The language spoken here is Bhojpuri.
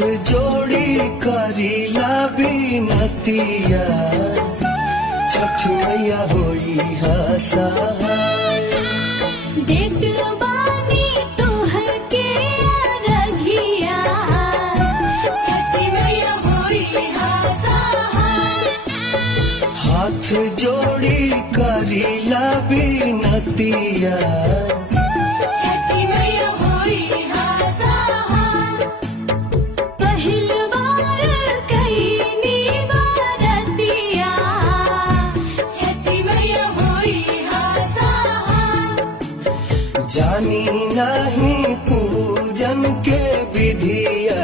जोड़ी करीला बिनतिया छठ मैया होई सहाय। देत बानी तोहर के अरघिया छठ मैया होई सहाय। हाथ जोड़ी करीला बिनतिया जानी नहीं पूजन के विधिया